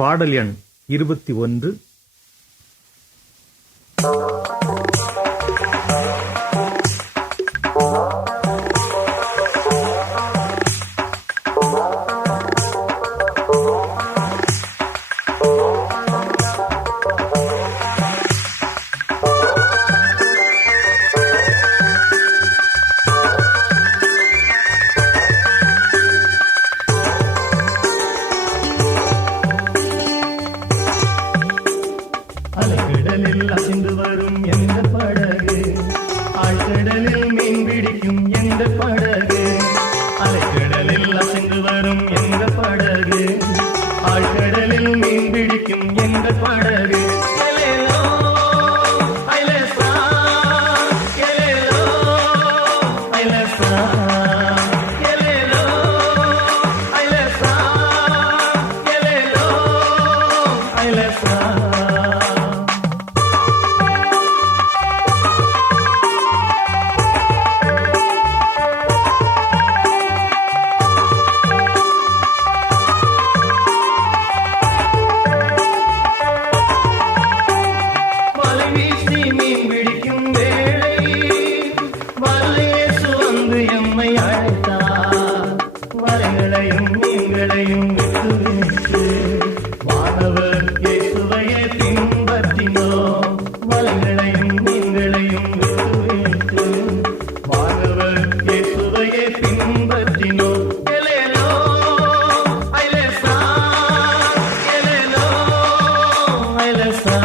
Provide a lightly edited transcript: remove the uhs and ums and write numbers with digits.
பாடல் எண் 21. அலைக்கடலில் அசைந்து வரும் எந்த படகு, ஆழ்கடலில் மீன் பிடிக்கும் எந்த படகு. அலைக்கடலில் அசைந்து வரும் எந்த படகு, ஆழ்கடலில் மீன் பிடிக்கும் எந்த படகு. எலேலோ, ஐலேசா, எலேலோ, ஐலேசா, எலேலோ, ஐலேசா, எலேலோ, ஐலேசா. மீன்களையும் விட்டு வானவர் இயேசுவையே பின்பற்றினோம். வலைகளையும் மீன்களையும் விட்டு வானவர் இயேசுவையே பின்பற்றினோம். எலேலோ, ஐலேசா, எலேலோ, ஐலேசா.